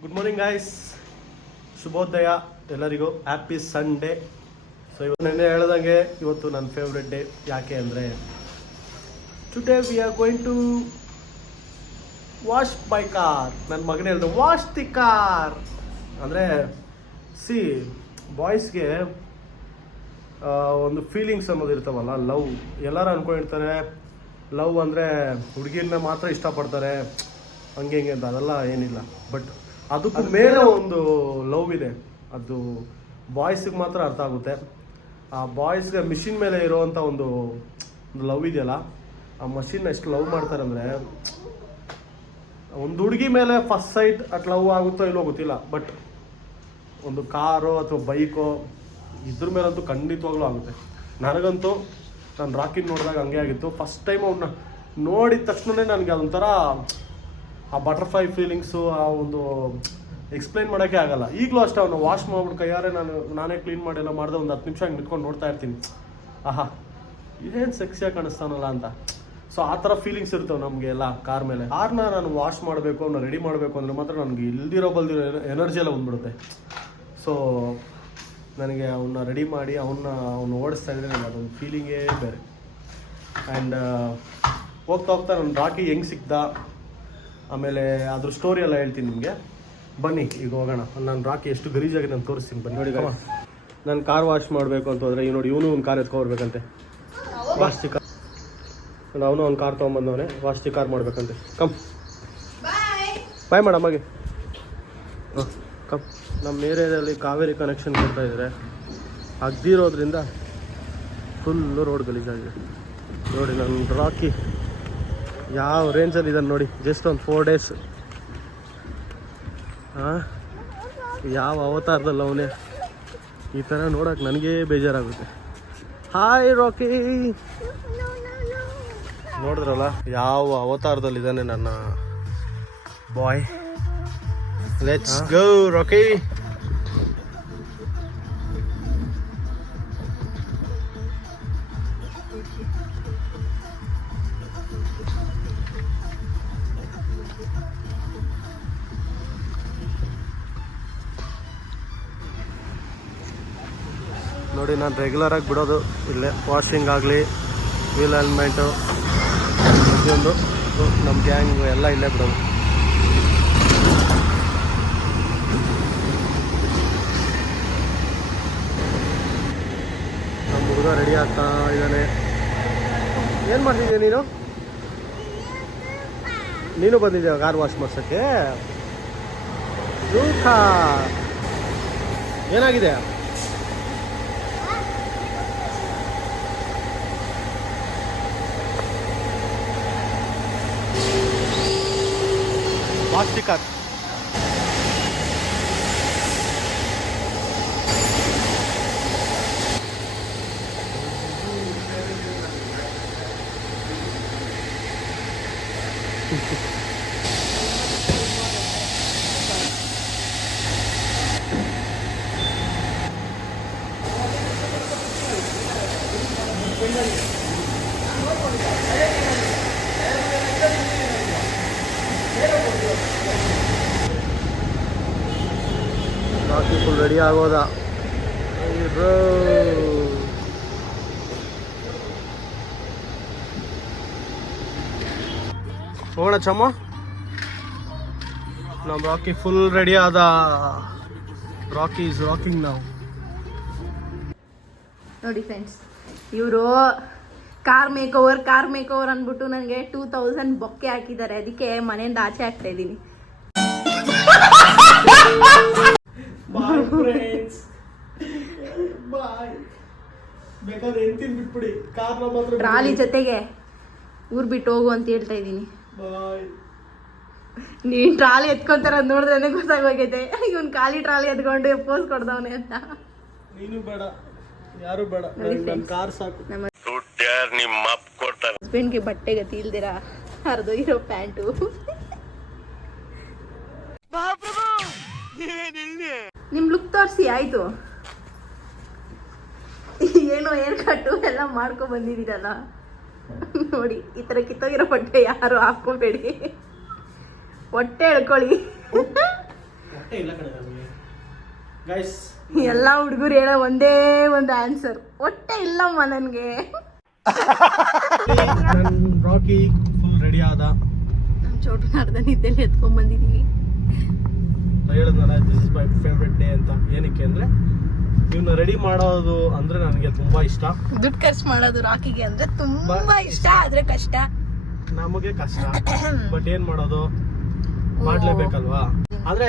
Good morning guys, ಶುಭೋದಯ ಎಲ್ಲರಿಗೂ. Happy Sunday. So ಇವತ್ತು ನೆನ್ನೆ ಹೇಳ್ದಂಗೆ ಇವತ್ತು ನನ್ನ ಫೇವ್ರೆಟ್ ಡೇ. ಯಾಕೆ ಅಂದರೆ today we are going to wash my car. ನನ್ನ ಮಗನೇ ಹೇಳಿದ್ರು ವಾಶ್ ದಿ ಕಾರ್ ಅಂದರೆ ಸಿ ಬಾಯ್ಸ್ಗೆ ಒಂದು ಫೀಲಿಂಗ್ಸ್ ಅನ್ನೋದು ಇರ್ತಾವಲ್ಲ, ಲವ್. ಎಲ್ಲರೂ ಅಂದ್ಕೊಂಡಿರ್ತಾರೆ ಲವ್ ಅಂದರೆ ಹುಡುಗಿನ ಮಾತ್ರ ಇಷ್ಟಪಡ್ತಾರೆ ಹಂಗೆ ಹಿಂಗೆ ಅಂತ. ಅದೆಲ್ಲ ಏನಿಲ್ಲ. ಬಟ್ ಅದಕ್ಕೂ ಮೇಲೆ ಒಂದು ಲವ್ ಇದೆ, ಅದು ಬಾಯ್ಸಿಗೆ ಮಾತ್ರ ಅರ್ಥ ಆಗುತ್ತೆ. ಆ ಬಾಯ್ಸ್ಗೆ ಮಿಷಿನ್ ಮೇಲೆ ಇರೋವಂಥ ಒಂದು ಲವ್ ಇದೆಯಲ್ಲ, ಆ ಮಷಿನ್ ಎಷ್ಟು ಲವ್ ಮಾಡ್ತಾರೆ ಅಂದರೆ, ಒಂದು ಹುಡುಗಿ ಮೇಲೆ ಫಸ್ಟ್ ಸೈಟ್ ಅಟ್ ಲವ್ ಆಗುತ್ತೋ ಇಲ್ಲೋ ಗೊತ್ತಿಲ್ಲ, ಬಟ್ ಒಂದು ಕಾರೋ ಅಥವಾ ಬೈಕೋ ಇದ್ರ ಮೇಲಂತೂ ಖಂಡಿತವಾಗ್ಲೂ ಆಗುತ್ತೆ. ನನಗಂತೂ ನಾನು ರಾಕಿನ ನೋಡಿದಾಗ ಹಂಗೆ ಆಗಿತ್ತು. ಫಸ್ಟ್ ಟೈಮ್ ಅವನ್ನ ನೋಡಿದ ತಕ್ಷಣವೇ ನನಗೆ ಅದೊಂಥರ ಆ ಬಟರ್ಫ್ಲೈ ಫೀಲಿಂಗ್ಸು, ಆ ಒಂದು ಎಕ್ಸ್ಪ್ಲೈನ್ ಮಾಡೋಕ್ಕೆ ಆಗಲ್ಲ. ಈಗಲೂ ಅಷ್ಟೇ ಅವನ್ನ ವಾಶ್ ಮಾಡ್ಬಿಟ್ಟು ಕೈಯಾರೆ ನಾನೇ ಕ್ಲೀನ್ ಮಾಡಿಲ್ಲ ಮಾಡಿದೆ ಒಂದು 10 ನಿಮಿಷ ಹಂಗೆ ನಿಂತ್ಕೊಂಡು ನೋಡ್ತಾ ಇರ್ತೀನಿ. ಆಹಾ ಏನು ಸೆಕ್ಸಿಯಾಗಿ ಕಾಣಿಸ್ತಾನಲ್ಲ ಅಂತ. ಸೊ ಆ ಥರ ಫೀಲಿಂಗ್ಸ್ ಇರ್ತವೆ ನಮಗೆ ಎಲ್ಲ ಕಾರ್ ಮೇಲೆ. ಕಾರ್ನ ನಾನು ವಾಶ್ ಮಾಡಬೇಕು, ಅವನ್ನ ರೆಡಿ ಮಾಡಬೇಕು ಅಂದರೆ ಮಾತ್ರ ನನಗೆ ಇಲ್ದಿರೋ ಬಲ್ದಿರೋ ಎನರ್ಜಿ ಎಲ್ಲ ಬಂದ್ಬಿಡುತ್ತೆ. ಸೊ ನನಗೆ ಅವನ್ನ ರೆಡಿ ಮಾಡಿ ಅವ್ನು ಓಡಿಸ್ತಾ ಇದ್ದರೆ ನನಗೆ ಅದೊಂದು ಫೀಲಿಂಗೇ ಬೇರೆ. ಆ್ಯಂಡ್ ಹೋಗ್ತಾ ಹೋಗ್ತಾ ನನ್ನ ರಾಕಿ ಹೆಂಗೆ ಸಿಕ್ದ, ಆಮೇಲೆ ಅದ್ರ ಸ್ಟೋರಿ ಎಲ್ಲ ಹೇಳ್ತೀನಿ ನಿಮಗೆ. ಬನ್ನಿ ಈಗ ಹೋಗೋಣ. ನಾನು ರಾಕಿ ಎಷ್ಟು ಗಲೀಜಾಗಿ ನಾನು ತೋರಿಸ್ತೀನಿ ಬನ್ನಿ. ನೋಡಿ ನಾನು ಕಾರ್ ವಾಶ್ ಮಾಡಬೇಕು ಅಂತ ಹೋದರೆ ನೋಡಿ ಇವನು ಒಂದು ಕಾರ್ ಎತ್ಕೊಬರ್ಬೇಕಂತೆ, ವಾಶ್ ಕಾರ್. ಅವನು ಒಂದು ಕಾರ್ ತೊಗೊಂಬಂದವನೇ, ವಾಶ್ ಕಾರ್ ಮಾಡಬೇಕಂತೆ. ಕಮ್ ಬಾಯ್ ಮಾಡಮ್ಮಗೆ. ಹಾಂ ಕಮ್. ನಮ್ಮ ಏರಿಯಾದಲ್ಲಿ ಕಾವೇರಿ ಕನೆಕ್ಷನ್ ಕೊಡ್ತಾ ಇದ್ದಾರೆ, ಅಗ್ದಿರೋದ್ರಿಂದ ಫುಲ್ಲು ರೋಡ್ ಗಲೀಜಾಗಿದೆ. ನೋಡಿ ನನ್ನ ರಾಕಿ ಯಾವ ರೇಂಜಲ್ಲಿ ಇದ್ದಾನೆ ನೋಡಿ. ಜಸ್ಟ್ ಒಂದು 4 days. ಹಾಂ ಯಾವ ಅವತಾರದಲ್ಲ ಅವನೇ. ಈ ಥರ ನೋಡೋಕೆ ನನಗೇ ಬೇಜಾರಾಗುತ್ತೆ. ಹಾಯ್ ರಾಕಿ, ನೋಡಿದ್ರಲ್ಲ ಯಾವ ಅವತಾರದಲ್ಲಿದ್ದಾನೆ ನನ್ನ ಬಾಯ್. Let's go rakhi. ನೋಡಿ ನಾನು ರೆಗ್ಯುಲರಾಗಿ ಬಿಡೋದು ಇಲ್ಲೇ. ವಾಷಿಂಗ್ ಆಗಲಿ, ವೀಲ್ ಹೆಲ್ಮೆಂಟು, ಪ್ರತಿಯೊಂದು ನಮ್ಮ ಗ್ಯಾಂಗ್ ಎಲ್ಲ ಇಲ್ಲೇ ಬಿಡೋದು. ನಮ್ಮ ಹುಡುಗ ರೆಡಿ ಆಗ್ತಾ ಇದ್ದಾನೆ. ಏನು ಮಾಡ್ತಿದ್ದೆ ನೀನು ಬಂದಿದ್ದೀಯ ಕಾರ್ ವಾಶ್ ಮಾಡ್ಸೋಕ್ಕೆ? ಏನಾಗಿದೆ? Wash the car. Rocky full ready ಆಗೋದ. ಹೋಗೋಣ ಚಮ್ಮ. ನಮ್ಮ ರಾಕಿ ಫುಲ್ ರೆಡಿ ಆದ. ರಾಕಿ ಇಸ್ ರಾಕಿಂಗ್ ನಾವು. ನೋಡಿ ಫ್ರೆಂಡ್ಸ್, ಇವರು ಕಾರ್ ಮೇಕ್ ಓವರ್ ಅಂದ್ಬಿಟ್ಟು ನನಗೆ 2000 ಬೊಕ್ಕೆ ಹಾಕಿದ್ದಾರೆ. ಅದಕ್ಕೆ ಮನೆಯಿಂದ ಆಚೆ ಹಾಕ್ತಾ ಇದ್ದೀನಿ. ಬಾಯ್ ಫ್ರೆಂಡ್ಸ್, ಬಾಯ್. ಬೇಕಾದ್ರೆ ಎಂತಿನ ಬಿಟ್ಬಿಡಿ, ಕಾರ್ನ ಮಾತ್ರ ಟ್ರಾಲಿ ಜೊತೆಗೆ ಊರ್ ಬಿಟ್ಟು ಹೋಗು ಅಂತ ಹೇಳ್ತಾ ಇದ್ದೀನಿ. ಬಾಯ್. ನೀನ್ ಟ್ರಾಲಿ ಎತ್ಕೊಂತಾರ ನೋಡಿದ್ರೆ ಗೊತ್ತಾಗೋಗೈತೆ ಇವನ್ ಖಾಲಿ ಟ್ರಾಲಿ ಎತ್ಕೊಂಡು ಪೋಸ್ ಕೊಡ್ದವನೆ ಅಂತ. ನೀನು ಬೇಡ, ಯಾರು ಬೇಡ, ನನ್ನ ಕಾರ್ ಸಾಕು. ನಮ್ಮ ಹಸ್ಬೆಂಡ್ಗೆ ಬಟ್ಟೆ ಗತಿ ಇಲ್ದಿರಾ ಹರಿದು ಇರೋ ಪ್ಯಾಂಟು. ನಿಮ್ ಲುಕ್ ತೋರಿಸಿ ಆಯ್ತು. ಏನೋ ಏರ್ ಕಟ್ಟು ಎಲ್ಲ ಮಾಡ್ಕೊ ಬಂದಿದ್ದೀರಲ್ಲ ನೋಡಿ. ಈ ತರ ಕಿತ್ತೋಗಿರೋ ಬಟ್ಟೆ ಯಾರು ಹಾಕೋಬೇಡಿ, ಹೊಟ್ಟೆ ಎಳ್ಕೊಳ್ಳಿ. ಹೊಟ್ಟೆ ಇಲ್ಲ ಕಡೆ ನಮಗೆ ಗೈಸ್. ಎಲ್ಲ ಹುಡುಗರು ಹೇಳೋ ಒಂದೇ ಒಂದು ಆನ್ಸರ್, ಹೊಟ್ಟೆ ಇಲ್ಲಮ್ಮ ನನಗೆ. ನನ್ನ ರಾಕಿ ಫುಲ್ ರೆಡಿ ಆದ. ನಮ್ಮ ಚೋಟನ ಅರ್ಧ ನಿದ್ದೆಲ್ಲಿ ಎತ್ಕೊಂಡ್ ಬಂದಿದೀವಿ. ಹೇಳಿದ್ನಲ್ಲ this is my favourite day ಅಂತ. ಏನಕ್ಕೆ ಅಂದರೆ ಇವನ್ನ ರೆಡಿ ಮಾಡೋದು ಅಂದರೆ ನನಗೆ ತುಂಬ ಇಷ್ಟ. ದುಡ್ಡು ಖರ್ಚು ಮಾಡೋದು ರಾಕಿಗೆ ಅಂದರೆ ತುಂಬ ಇಷ್ಟ, ಆದರೆ ಕಷ್ಟ. ನಮಗೆ ಕಷ್ಟ, ಬಟ್ ಏನು ಮಾಡೋದು, ಮಾಡಲೇಬೇಕಲ್ವಾ. ಆದರೆ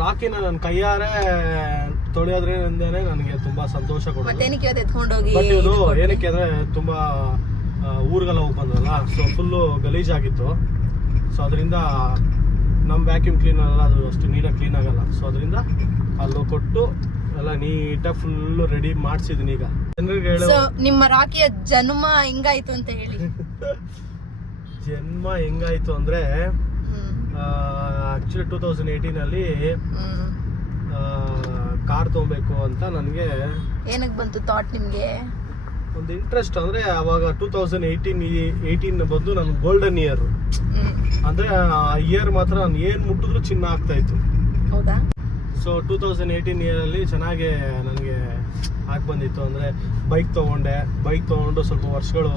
ರಾಕಿನ ನನ್ನ ಕೈಯಾರೆ ತೊಳೆಯೋದ್ರಿಂದನೇ ನನಗೆ ತುಂಬ ಸಂತೋಷ ಕೊಡೋದು. ಮತ್ತೇನಕ್ಕೆ ಇವತ್ತು ಎತ್ಕೊಂಡೋಗಿ. ಬಟ್ ಇದು ಏನಕ್ಕೆ ಅಂದರೆ ತುಂಬ ಊರಿಗೆಲ್ಲ ಹೋಗಿ ಬಂದ್ರಲ್ಲ, ಸೊ ಫುಲ್ಲು ಗಲೀಜಾಗಿತ್ತು. ಸೊ ಅದರಿಂದ ನಮ್ಮ ವ್ಯಾಕ್ಯೂಮ್ ಕ್ಲೀನಲ್ಲ, ಅದು ಅಷ್ಟು ನೀಟಾಗಿ ಕ್ಲೀನ್ ಆಗಲ್ಲ. ಸೊ ಅದರಿಂದ ಅಲ್ಲೂ ಕೊಟ್ಟು ಎಲ್ಲ ನೀಟಾಗಿ ಫುಲ್ಲು ರೆಡಿ ಮಾಡಿಸಿದ್ದೀನಿ. ಈಗ ಜನರಿಗೆ ಹೇಳೋ ನಿಮ್ಮ ರಾಕಿಯ ಜನ್ಮ ಹೆಂಗಾಯ್ತು ಅಂತ ಹೇಳಿ. ಜನ್ಮ ಹೆಂಗಾಯ್ತು ಅಂದರೆ ಆ್ಯಕ್ಚುಲಿ 2018 ಕಾರ್ ತೊಗೊಬೇಕು ಅಂತ ನನಗೆ ಏನಕ್ಕೆ ಬಂತು ಥಾಟ್ ನಿಮಗೆ? ಒಂದು ಇಂಟ್ರೆಸ್ಟ್. ಅಂದರೆ ಅವಾಗ 2018 ಬಂದು ನನ್ನ ಗೋಲ್ಡನ್ ಇಯರ್. ಅಂದರೆ ಆ ಇಯರ್ ಮಾತ್ರ ನಾನು ಏನು ಮುಟ್ಟಿದ್ರು ಚಿನ್ನ ಆಗ್ತಾ ಇತ್ತು. ಹೌದಾ? ಸೊ 2018 ಇಯರಲ್ಲಿ ಚೆನ್ನಾಗಿ ನನಗೆ ಆಗಿ ಬಂದಿತ್ತು. ಅಂದರೆ ಬೈಕ್ ತೊಗೊಂಡು ಸ್ವಲ್ಪ ವರ್ಷಗಳು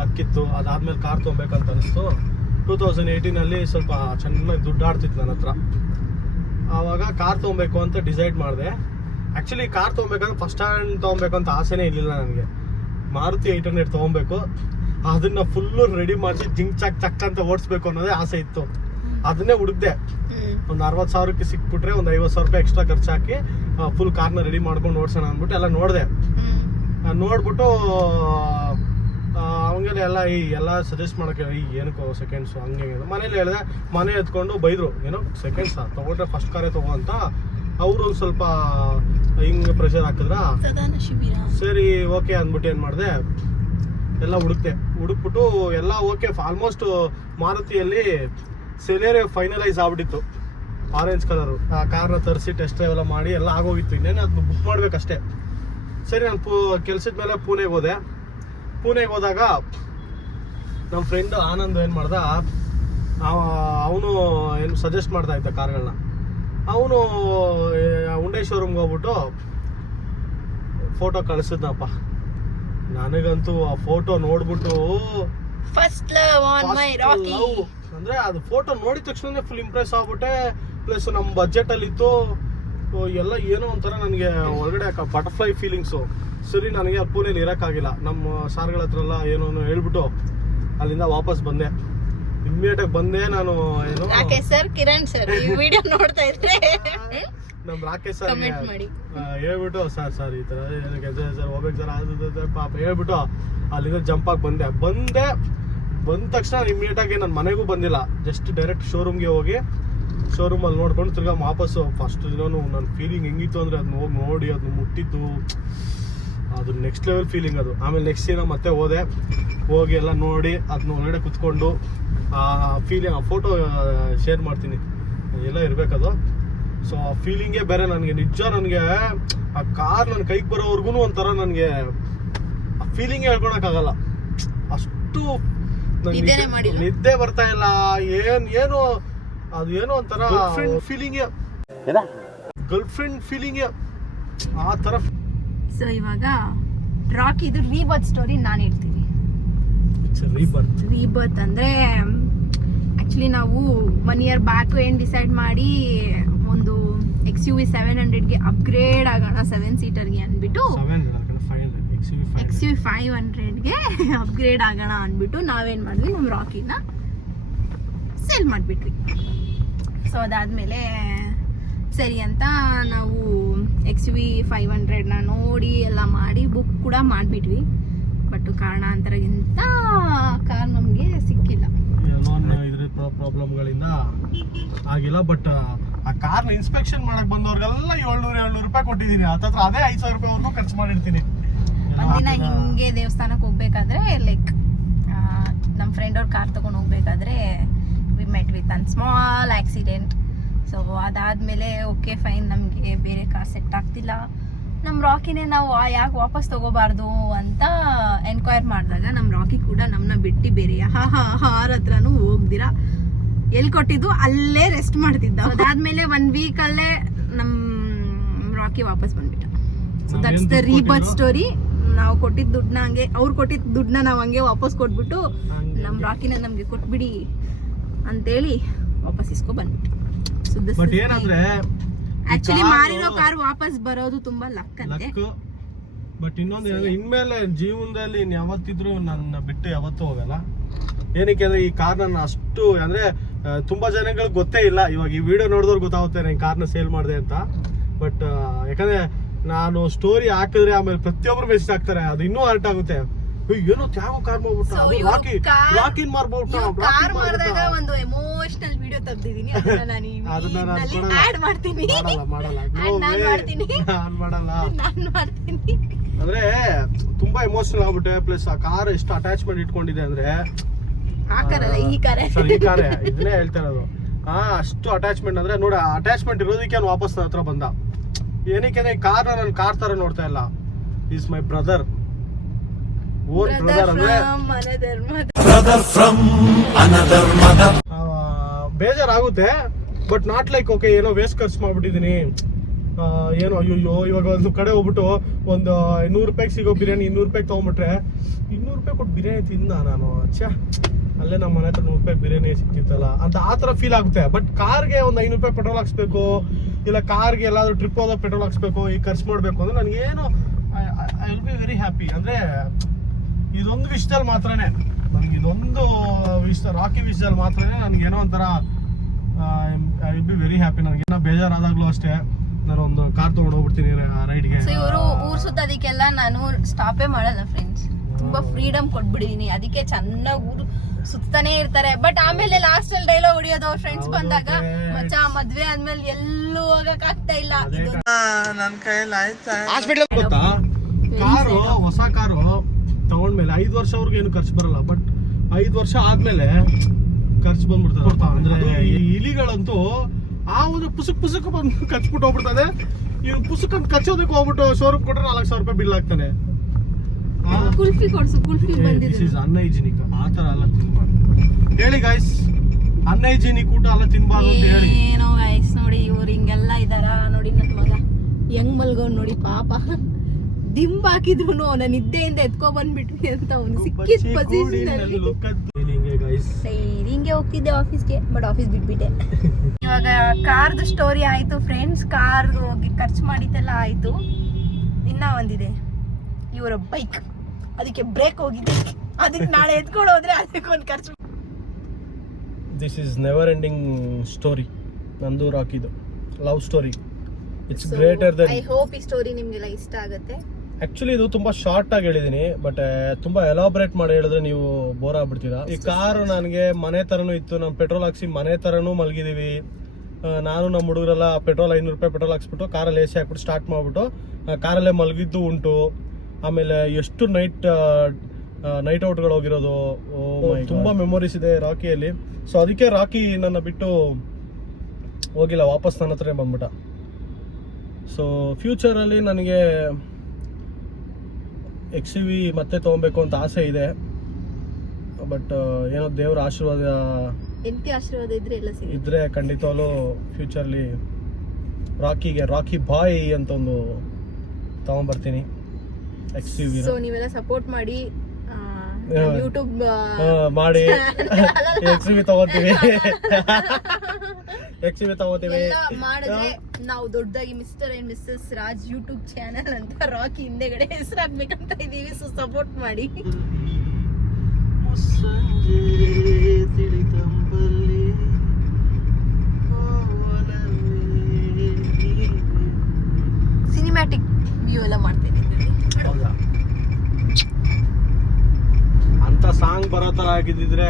ಲಕ್ಕಿತ್ತು. ಅದಾದಮೇಲೆ ಕಾರ್ ತೊಗೊಬೇಕಂತ ಅನಿಸ್ತು. 2018 ಸ್ವಲ್ಪ ಚೆನ್ನಾಗಿ ದುಡ್ಡು ಆಡ್ತಿತ್ತು ನನ್ನ ಹತ್ರ. ಆವಾಗ ಕಾರ್ ತೊಗೊಬೇಕು ಅಂತ ಡಿಸೈಡ್ ಮಾಡಿದೆ. ಆ್ಯಕ್ಚುಲಿ ಕಾರ್ ತೊಗೊಬೇಕಂದ್ರೆ ಫಸ್ಟ್ ಹ್ಯಾಂಡ್ ತೊಗೊಬೇಕು ಅಂತ ಆಸೆನೇ ಇರಲಿಲ್ಲ ನನಗೆ. ಮಾರುತಿ 800 ತೊಗೊಬೇಕು, ಅದನ್ನು ಫುಲ್ಲು ರೆಡಿ ಮಾಡಿಸಿ ಜಿಂಕ್ ಚಕ್ ಅಂತ ಓಡಿಸ್ಬೇಕು ಅನ್ನೋದೇ ಆಸೆ ಇತ್ತು. ಅದನ್ನೇ ಹುಡುಕ್ದೆ. ಒಂದು 60,000ಕ್ಕೆ ಸಿಕ್ಬಿಟ್ರೆ ಒಂದು 50,000 ರೂಪಾಯಿ ಎಕ್ಸ್ಟ್ರಾ ಖರ್ಚಾಕಿ ಫುಲ್ ಕಾರ್ನ ರೆಡಿ ಮಾಡ್ಕೊಂಡು ಓಡಿಸೋಣ ಅಂದ್ಬಿಟ್ಟು ಎಲ್ಲ ನೋಡಿದೆ. ನೋಡ್ಬಿಟ್ಟು ಅವಂಗೆಲ್ಲ ಎಲ್ಲ ಸಜೆಸ್ಟ್ ಮಾಡೋಕ್ಕೆ ಏನಕ್ಕೋ ಸೆಕೆಂಡ್ಸು ಹಂಗೆ ಮನೇಲಿ ಹೇಳಿದೆ. ಮನೆ ಎತ್ಕೊಂಡು ಬೈದರು, ಏನೋ ಸೆಕೆಂಡ್ಸಾ ತೊಗೊಂಡ್ರೆ ಫಸ್ಟ್ ಕಾರೇ ತಗೋ ಅಂತ. ಅವರು ಒಂದು ಸ್ವಲ್ಪ ಹಿಂಗೆ ಪ್ರೆಷರ್ ಹಾಕಿದ್ರ. ಸರಿ ಓಕೆ ಅಂದ್ಬಿಟ್ಟು ಏನು ಮಾಡಿದೆ, ಎಲ್ಲ ಹುಡುಕ್ಬಿಟ್ಟು ಎಲ್ಲ ಓಕೆ. ಆಲ್ಮೋಸ್ಟ್ ಮಾರುತಿಯಲ್ಲಿ ಸೆಲೆರೆ ಫೈನಲೈಸ್ ಆಗ್ಬಿಟ್ಟಿತ್ತು, ಆರೆಂಜ್ ಕಲರು. ಆ ಕಾರ್ನ ತರಿಸಿ ಟೆಸ್ಟ್ ಡ್ರೈವ್ ಎಲ್ಲ ಮಾಡಿ ಎಲ್ಲ ಆಗೋಗಿತ್ತು. ಇನ್ನೇನು ಅದನ್ನ ಬುಕ್ ಮಾಡ್ಬೇಕಷ್ಟೇ. ಸರಿ, ನಾನು ಕೆಲ್ಸದ ಮೇಲೆ ಪುಣೆಗೆ ಹೋದಾಗ ನಮ್ಮ ಫ್ರೆಂಡ್ ಆನಂದ್ ಏನು ಮಾಡ್ದ, ಅವನು ಏನು ಸಜೆಸ್ಟ್ ಮಾಡ್ತಾ ಇದ್ದ ಕಾರ್ಗಳನ್ನ. ಅವನು ಹುಂಡೈ ಶೋರೂಮ್ಗೆ ಹೋಗ್ಬಿಟ್ಟು ಫೋಟೋ ಕಳಿಸಿದ್ನಪ್ಪ. ನನಗಂತೂ ಆ ಫೋಟೋ ನೋಡ್ಬಿಟ್ಟು first love on my Rocky ಅಂದ್ರೆ ಅದು ಫೋಟೋ ನೋಡಿದ ತಕ್ಷಣ ಫುಲ್ ಇಂಪ್ರೆಸ್ ಆಗ್ಬಿಟ್ಟೆ. ಪ್ಲಸ್ ನಮ್ಮ ಬಜೆಟ್ ಅಲ್ಲಿ ಇತ್ತು ಎಲ್ಲ. ಏನೋ ಒಂಥರ ನನಗೆ ಒಳಗಡೆ ಬಟರ್ಫ್ಲೈ ಫೀಲಿಂಗ್ಸು. ಸರಿ, ನನಗೆ ಪುಣೆಲಿ ಇರೋಕ್ಕಾಗಿಲ್ಲ. ನಮ್ಮ ಸಾರ್ಗಳ ಹತ್ರ ಎಲ್ಲ ಏನೋ ಹೇಳ್ಬಿಟ್ಟು ಅಲ್ಲಿಂದ ವಾಪಸ್ ಬಂದೆ. ಇಮ್ಮಿಡಿಯೇಟಾಗಿ ಬಂದೆ ನಾನು. ಏನು ರಾಕೇಶ್ ಸರ್, ಕಿರಣ್ ಸರ್ ಈ ವಿಡಿಯೋ ನೋಡ್ತಾ ಇದ್ರೆ ನಮ್ಮ ರಾಕೇಶ್ ಸರ್ ಹೇಳ್ಬಿಟ್ಟು ಸರ್ ಈ ಥರ ಏನಕ್ಕೆ ಸರ್ ಹೋಗ್ಬೇಕು ಸರ್ ಅದು ಪಾಪ ಹೇಳ್ಬಿಟ್ಟು ಅಲ್ಲಿಂದ ಜಂಪ್ ಆಗಿ ಬಂದ ತಕ್ಷಣ ಇಮ್ಮಿಡಿಯೇಟಾಗಿ ನನ್ನ ಮನೆಗೂ ಬಂದಿಲ್ಲ. ಜಸ್ಟ್ ಡೈರೆಕ್ಟ್ ಶೋರೂಮ್ಗೆ ಹೋಗಿ ಶೋರೂಮಲ್ಲಿ ನೋಡ್ಕೊಂಡು ತಿರ್ಗಾ ವಾಪಸ್ಸು. ಫಸ್ಟ್ ದಿನವೂ ನನ್ನ ಫೀಲಿಂಗ್ ಹೆಂಗಿತ್ತು ಅಂದರೆ ಅದನ್ನ ಹೋಗಿ ನೋಡಿ ಅದನ್ನ ಮುಟ್ಟಿದ್ದು ಅದು ನೆಕ್ಸ್ಟ್ ಲೆವೆಲ್ ಫೀಲಿಂಗ್ ಅದು. ಆಮೇಲೆ ನೆಕ್ಸ್ಟ್ ದಿನ ಮತ್ತೆ ಹೋಗಿ ಎಲ್ಲ ನೋಡಿ ಅದನ್ನ ಒಳಗಡೆ ಕುತ್ಕೊಂಡು ಆ ಫೀಲಿಂಗ್, ಆ ಫೋಟೋ ಶೇರ್ ಮಾಡ್ತೀನಿ, ಎಲ್ಲ ಇರಬೇಕದು. ಸೊ ಆ ಫೀಲಿಂಗೇ ಬೇರೆ ನನಗೆ. ನಿಜ ನನಗೆ ಆ ಕಾರ್ ನನ್ನ ಕೈಗೆ ಬರೋವರೆಗೂ ಒಂಥರ ನನಗೆ ಆ ಫೀಲಿಂಗೇ ಹೇಳ್ಕೊಳಕ್ಕಾಗಲ್ಲ. ಅಷ್ಟು ನಿದ್ದೆ ಬರ್ತಾ ಇಲ್ಲ. ಏನು ಅದು ಏನೋ ಒಂಥರ ಗರ್ಲ್ ಫ್ರೆಂಡ್ ಫೀಲಿಂಗೇ ಆ ಥರ. ಸೊ ಇವಾಗ ರಾಕಿದು ರೀಬರ್ತ್ ಸ್ಟೋರಿ ನಾನು ಹೇಳ್ತೀನಿ. ರೀಬರ್ತ್ ಅಂದರೆ ಆ್ಯಕ್ಚುಲಿ ನಾವು 1 year ಬ್ಯಾಕ್ ಏನು ಡಿಸೈಡ್ ಮಾಡಿ ಒಂದು XUV 700ಗೆ ಅಪ್ಗ್ರೇಡ್ ಆಗೋಣ, 7 ಸೀಟರ್ಗೆ ಅಂದ್ಬಿಟ್ಟು XUV 500ಗೆ ಅಪ್ಗ್ರೇಡ್ ಆಗೋಣ ಅಂದ್ಬಿಟ್ಟು ನಾವೇನು ಮಾಡಿದ್ವಿ, ನಮ್ಮ ರಾಕಿನ ಸೇಲ್ ಮಾಡಿಬಿಟ್ವಿ. ಸೊ ಅದಾದಮೇಲೆ ಸರಿ ಅಂತ ನಾವು XUV 500ನ ನೋಡಿ ಎಲ್ಲ ಮಾಡಿ ಬುಕ್ ಕೂಡ ಮಾಡಿಬಿಟ್ವಿ. ಬಟ್ ಕಾರಣಾಂತರಗಿಂತ ಕಾರ್ ನಮಗೆ ಸಿಕ್ಕಿಲ್ಲ. ಪ್ರಾಬ್ಲಮ್ಗಳಿಂದ ಆಗಿಲ್ಲ. ಬಟ್ ಆ ಕಾರ್ನ ಇನ್ಸ್ಪೆಕ್ಷನ್ ಮಾಡಕ್ ಬಂದವ್ರಿಗೆಲ್ಲ 700 ರೂಪಾಯಿ ಕೊಟ್ಟಿದ್ದೀನಿ. ಹತ್ತತ್ರ ಅದೇ 5,000 ರೂಪಾಯಿವರೆಗೂ ಖರ್ಚು ಮಾಡಿರ್ತೀನಿ. ಒಂದಿನ ಹಿಂಗೆ ದೇವಸ್ಥಾನಕ್ಕೆ ಹೋಗ್ಬೇಕಾದ್ರೆ ಲೈಕ್ ನಮ್ಮ ಫ್ರೆಂಡ್ ಅವ್ರ ಕಾರ್ ತಗೊಂಡು ಹೋಗ್ಬೇಕಾದ್ರೆ we met with an small accident. So ಅದಾದಮೇಲೆ ಓಕೆ ಫೈನ್, ನಮಗೆ ಬೇರೆ ಕಾರ್ ಸೆಟ್ ಆಗ್ತಿಲ್ಲ. ನಮ್ಮ ರಾಕಿನೇ ನಾವು ಯಾಕೆ ವಾಪಸ್ ತಗೋಬಾರ್ದು ಅಂತ ಎನ್ಕ್ವೈರ್ ಮಾಡಿದಾಗ ನಮ್ಮ ರಾಕಿ ಕೂಡ ನಮ್ಮನ್ನ ಬಿಟ್ಟು ಬೇರೆ ಯಾರ ಹತ್ರನೂ ಹೋಗ್ದಿರ ಎಲ್ಲಿ ಕೊಟ್ಟಿದ್ದು ಅಲ್ಲೇ ರೆಸ್ಟ್ ಮಾಡ್ತಿದ್ದ. ಅದಾದ್ಮೇಲೆ 1 ವೀಕ್ ಅಲ್ಲೇ ನಮ್ ರಾಕಿ ವಾಪಸ್ ಬಂದ್ಬಿಟ್ಟ. So that's the rebirth story. ನಾವು ಕೊಟ್ಟಿದ್ದ ದುಡ್ಡನ್ನ ಹಂಗೆ, ಅವ್ರು ಕೊಟ್ಟಿದ್ದ ದುಡ್ಡನ್ನ ನಾವು ಹಂಗೆ ವಾಪಸ್ ಕೊಟ್ಬಿಟ್ಟು ನಮ್ ರಾಕಿನ ನಮ್ಗೆ ಕೊಟ್ಬಿಡಿ ಅಂತೇಳಿ ವಾಪಸ್ ಇಸ್ಕೊ ಬಂದ್ಬಿಟ್ಟು. ಬಟ್ ಏನಂದ್ರೆ ಆಕ್ಚುಲಿ ಮಾರಿರೋ ಕಾರ್ ವಾಪಸ್ ಬರೋದು ತುಂಬಾ ಲಕ್ ಅಂತೆ. ಬಟ್ ಇನ್ನೊಂದು ಏನಂದ್ರೆ ಇನ್ಮೇಲೆ ಜೀವನದಲ್ಲಿ ಯಾವತ್ತಿದ್ರು ನನ್ನ ಬಿಟ್ಟು ಯಾವತ್ತೂ ಹೋಗಲ್ಲ. ಏನಕ್ಕೆ ಅಂದ್ರೆ ಈ ಕಾರ್ ನನ್ನ ಅಷ್ಟು ಅಂದ್ರೆ ತುಂಬಾ ಜನಗಳಿಗೆ ಗೊತ್ತೇ ಇಲ್ಲ. ಇವಾಗ ಈ ವಿಡಿಯೋ ನೋಡಿದವ್ರು ಗೊತ್ತಾಗುತ್ತೆ ನಾನು ಕಾರ್ನ ಸೇಲ್ ಮಾಡಿದೆ ಅಂತ. ಬಟ್ ಯಾಕಂದ್ರೆ ನಾನು ಸ್ಟೋರಿ ಹಾಕಿದ್ರೆ ಆಮೇಲೆ ಪ್ರತಿಯೊಬ್ರು ಮೆಸೇಜ್ ಹಾಕ್ತಾರೆ, ಅದು ಇನ್ನೂ ಹರ್ಟ್ ಆಗುತ್ತೆ. ಏನೋ ತ್ಯಾಗೋ ಕಾರ್ ಮಾಡ್ಬಿಟ್ಟ, ರಾಕಿನ್ ಮಾರ್ಬಿಟ್ಟ. ಕಾರ್ ಮಾರಿದಾಗ ಒಂದು ಎಮೋಷನಲ್ ವಿಡಿಯೋ ತೆಗ್ದಿದೀನಿ, ಅದನ್ನ ನಾನು ಆಡ್ ಮಾಡ್ತೀನಿ. ಮಾಡ್ತೀನಿ ಅಂದ್ರೆ ತುಂಬಾ ಎಮೋಷನಲ್ ಆಗ್ಬಿಟ್ಟೆ. ಪ್ಲಸ್ ಆ ಕಾರ್ ಎಷ್ಟು ಅಟ್ಯಾಚ್ಮೆಂಟ್ ಇಟ್ಕೊಂಡಿದೆ ಅಂದ್ರೆ ಈ ಕಾರೇ ಇದನ್ನೇ ಹೇಳ್ತಾ ಇರೋದು. ಅಷ್ಟು ಅಟ್ಯಾಚ್ಮೆಂಟ್ ಅಂದ್ರೆ ನೋಡಿ, ಅಟ್ಯಾಚ್ಮೆಂಟ್ ಇರೋದಕ್ಕೆ ಅವ್ನು ವಾಪಸ್ ನನ್ನ ಹತ್ರ ಬಂದ. ಏನಕ್ಕೆ ಈ ಕಾರ್ನ ನಾನು ಕಾರ್ ತರ ನೋಡ್ತಾ ಇಲ್ಲ. Is my brother, own brother. ಅಂದ್ರೆ ಬೇಜಾರಾಗುತ್ತೆ, ಬಟ್ ನಾಟ್ ಲೈಕ್ ಓಕೆ ಏನೋ ವೇಸ್ಟ್ ಖರ್ಚು ಮಾಡ್ಬಿಟ್ಟಿದೀನಿ, ಏನೋ ಅಯ್ಯೋ ಇವಾಗ ಒಂದು ಕಡೆ ಹೋಗ್ಬಿಟ್ಟು ಒಂದು 100 ರೂಪಾಯಿಗೆ ಸಿಗೋ ಬಿರಿಯಾನಿ 200 ರೂಪಾಯಿಗೆ ತಗೊಂಡ್ಬಿಟ್ರೆ 200 ರೂಪಾಯಿ ಕೊಟ್ಟು ಬಿರಿಯಾನಿ ತಿಂದ ನಾನು. ಅಲ್ಲೇ ನಮ್ಮ ಮನೆ ಹತ್ರ 100 ರೂಪಾಯಿ ಬಿರಿಯಾನಿ ಸಿಕ್ತಿತ್ತಲ್ಲ ಅಂತ ಆ ಥರ ಫೀಲ್ ಆಗುತ್ತೆ. ಬಟ್ ಕಾರ್ಗೆ ಒಂದು 500 ರೂಪಾಯಿ ಪೆಟ್ರೋಲ್ ಹಾಕ್ಸ್ಬೇಕು, ಇಲ್ಲ ಕಾರ್ಗೆ ಎಲ್ಲಾದ್ರೂ ಟ್ರಿಪ್ ಹೋದಾಗ ಪೆಟ್ರೋಲ್ ಹಾಕ್ಸ್ಬೇಕು, ಈಗ ಖರ್ಚು ಮಾಡಬೇಕು ಅಂದ್ರೆ ನನಗೇನು I will be very happy. ಅಂದ್ರೆ ಇದೊಂದು ವಿಷಯದಲ್ಲಿ ಮಾತ್ರನೇ ನನಗೆ, ಇದೊಂದು ವಿಷಯ ರಾಕಿ ವಿಷಯದಲ್ಲಿ ಮಾತ್ರನೇ ನನಗೇನೋ ಒಂಥರ I will be very happy. ನನಗೇನೋ ಬೇಜಾರಾದಾಗ್ಲೂ ಅಷ್ಟೇ ನಾನು ಒಂದು ಕಾರ್ ತಗೊಂಡು ಹೋಗ್ಬಿಡ್ತೀನಿ ರೈಡ್ಗೆ. ಇವರು ಊರ್ ಸುತ್ತೋದಕ್ಕೆಲ್ಲ ನಾನು ಸ್ಟಾಪೇ ಮಾಡಲ್ಲ ಫ್ರೆಂಡ್ಸ್, ತುಂಬಾ ಫ್ರೀಡಮ್ ಕೊಟ್ಬಿಟ್ಟಿದೀನಿ. ಅದಕ್ಕೆ ಚೆನ್ನಾಗಿ ಊರು ಸುತ್ತಾನೆ ಇರ್ತಾರೆ. ಬಟ್ ಆಮೇಲೆ ಲಾಸ್ಟ್ ಅಲ್ಲಿ ಡೈಲಾಗ್ ಹೊಡಿಯೋದು ಅವ್ರ ಫ್ರೆಂಡ್ಸ್ ಬಂದಾಗ, ಮಚ್ಚ ಮದ್ವೆ ಆದ್ಮೇಲೆ ಎಲ್ಲೂ ಹೋಗಕ್ ಆಗ್ತಾ ಇಲ್ಲ. ಗೊತ್ತಾ, ಕಾರು ಹೊಸ ಕಾರು ತಗೊಂಡ್ಮೇಲೆ 5 ವರ್ಷವರೆಗೂ ಏನು ಖರ್ಚು ಬರಲ್ಲ. ಬಟ್ 5 ವರ್ಷ ಆದ್ಮೇಲೆ ಖರ್ಚು ಬಂದ್ಬಿಡ್ತದೆ. ಅಂದ್ರೆ ಈ ಇಲಿಗಳಂತೂ ಒಂದು ಪುಸುಕ್ ಬಂದು ಕಚ್ಬಿಟ್ಟು ಹೋಗ್ಬಿಡ್ತದೆ. ಇವ್ನು ಪುಸುಕ್ ಅಂತ ಕಚ್ಚೋದಕ್ಕೆ ಹೋಗ್ಬಿಟ್ಟು ಶೋರೂಮ್ ಕೊಟ್ರೆ 4,000 ರೂಪಾಯಿ ಬಿಲ್ ಆಗ್ತಾನೆ. ಕುಲ್ಫಿ ಕೊಡ್ಸು, ಕುಲ್ಫಿ ಬಂದಿದೆ. ಅನ್ಹೈಜಿನಿಕ್ ಆ ತರ ಎಲ್ಲ ತಿನ್ಬಾರ್ದು ಹೇಳಿ ಗಾಯ್ಸ್. ಅನ್ಹೈಜಿನಿಕ್ ಊಟ ಎಲ್ಲ ತಿನ್ಬಾರ್ದು ಅಂತ ಹೇಳಿ. ಏನೋ ಗೈಸ್ ನೋಡಿ, ಇವ್ರು ಹಿಂಗೆಲ್ಲ ಇದಾರ ನೋಡಿ. ನನ್ನ ಮಗ ಹೆಂಗ್ ಮಲ್ಗೋನ್ ನೋಡಿ ಪಾಪ. ದಿಂಬ್ ಹಾಕಿದ್ರು ನಾನು ನಿದ್ದೆಯಿಂದ ಎತ್ಕೊ ಬಂದ್ಬಿಟ್ವಿ ಅಂತ ಅವ್ನು ಸಿಕ್ಕಿದ ಪೊಸಿಷನ್ ಅಲ್ಲಿ ಹಿಂಗೆ ಹೋಗ್ತಿದ್ದೆ ಆಫೀಸ್ಗೆ. ಬಟ್ ಆಫೀಸ್ ಬಿಟ್ಬಿಟ್ಟೆ. ಇವಾಗ ಕಾರ್ದು ಸ್ಟೋರಿ ಆಯ್ತು ಫ್ರೆಂಡ್ಸ್, ಕಾರ್ ಹೋಗಿ ಖರ್ಚು ಮಾಡಿದ್ದೆಲ್ಲ ಆಯ್ತು. ಇನ್ನ ಒಂದಿದೆ, ಇವರ ಬೈಕ್, ಅದಕ್ಕೆ ಬ್ರೇಕ್ ಹೋಗಿದೆ. ಅದಕ್ಕೆ ನಾಳೆ ಎತ್ಕೊಂಡು ಹೋದ್ರೆ ಅದಕ್ಕೆ ಒಂದು ಖರ್ಚು. This is never ending story. ನಂದು ರಾಕಿದು love story. It's greater than. I hope ಈ ಸ್ಟೋರಿ ನಿಮ್ಗೆಲ್ಲ ಇಷ್ಟ ಆಗುತ್ತೆ. ಆಕ್ಚುಲಿ ಇದು ತುಂಬಾ ಶಾರ್ಟ್ ಆಗಿ ಹೇಳಿದೀನಿ, ಬಟ್ ತುಂಬಾ ಎಲಾಬ್ರೇಟ್ ಮಾಡಿ ಹೇಳಿದ್ರೆ ನೀವು ಬೋರ್ ಆಗ್ಬಿಡ್ತೀರಾ. ಈ ಕಾರು ನನಗೆ ಮನೆ ತರನು ಇತ್ತು. ನಾವು ಪೆಟ್ರೋಲ್ ಹಾಕ್ಸಿ ಮನೆ ತರನು ಮಲಗಿದೀವಿ. ನಾನು ನಮ್ಮ ಹುಡುಗರೆಲ್ಲ ಪೆಟ್ರೋಲ್ 500 ರೂಪಾಯಿ ಪೆಟ್ರೋಲ್ ಹಾಕ್ಸ್ಬಿಟ್ಟು ಕಾರಲ್ಲಿ AC ಹಾಕ್ಬಿಟ್ಟು ಸ್ಟಾರ್ಟ್ ಮಾಡ್ಬಿಟ್ಟು ಕಾರಲ್ಲೇ ಮಲಗಿದ್ದು ಉಂಟು. ಆಮೇಲೆ ಎಷ್ಟು ನೈಟ್ ಔಟ್ಗಳು ಹೋಗಿರೋದು. ತುಂಬಾ ಮೆಮೊರೀಸ್ ಇದೆ ರಾಕಿಯಲ್ಲಿ. ಸೊ ಅದಕ್ಕೆ ರಾಕಿ ನನ್ನ ಬಿಟ್ಟು ಹೋಗಿಲ್ಲ, ವಾಪಸ್ ನನ್ನ ಹತ್ರನೇ ಬಂದ್ಬಿಟ್ಟ. ಸೊ ಫ್ಯೂಚರಲ್ಲಿ ನನಗೆ XUV ಮತ್ತೆ ತಗೊಬೇಕು ಅಂತ ಆಸೆ ಇದೆ. ಬಟ್ ಏನೋ ದೇವ್ರ ಆಶೀರ್ವಾದ ಇದ್ರೆ ಖಂಡಿತವಾಗ್ಲೂ ಫ್ಯೂಚರ್ಲಿ ರಾಕಿ ಬಾಯ್ ಅಂತ ಒಂದು ತಗೊಂಡ್ಬರ್ತೀನಿ XUV. ಸೊ ನೀವೆಲ್ಲ ಸಪೋರ್ಟ್ ಮಾಡಿ ಯೂಟ್ಯೂಬ್ ಮಾಡಿ XUV ತಗೋತೀವಿ. ಮಾಡಿದ್ರೆ ನಾವು ದೊಡ್ಡದಾಗಿ mister and missus Raj YouTube channel ಅಂತ ರಾಕಿ ಹಿಂದೆಗಡೆ ಹೆಸರು ಹಾಕ್ಬೇಕಂತ ಇದೀವಿ. ಸೊ ಸಪೋರ್ಟ್ ಮಾಡಿ. ಸಿನಿಮ್ಯಾಟಿಕ್ ವ್ಯೂ ಎಲ್ಲ ಮಾಡ್ತೀನಿ ಅಂತ ಸಾಂಗ್ ಬರೋ ತರ ಆಗಿದ್ದಿದ್ರೆ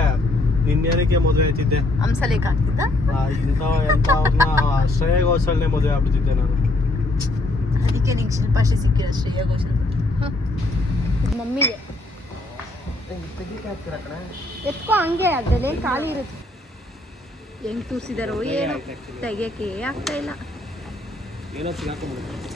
ನಿನ್ನೇನಕ್ಕೆ ಮದುವೆ ಆಯ್ತಿದ್ದೆ. ಹಂಸಲೇಖ ಆಗ್ತಿದ್ದ ಎಂತವ್ರನ್ನ ಶ್ರೇಯಾ ಘೋಷಲ್ನೇ ಮದುವೆ ಆಗ್ಬಿಟ್ಟಿದ್ದೆ ನಾನು. ಅದಕ್ಕೆ ನಿಂಗೆ ಶಿಲ್ಪಾಶ್ರೀ ಸಿಕ್ಕಿರೋ ಶ್ರೇಯಾ ಘೋಷಲ್. ಮಮ್ಮಿಗೆ ಎತ್ಕೋ ಹಂಗೆ, ಅದ್ರಲ್ಲೇ ಖಾಲಿ ಇರುತ್ತೆ. ಹೆಂಗ್ ತೂರ್ಸಿದಾರೋ ಏನೋ ತೆಗಿಯಕ್ಕೆ ಆಗ್ತಾ ಇಲ್ಲ. ಏನೋ ಸಿಗಾಕೊಂಡ್ಬಿಡುತ್ತೆ.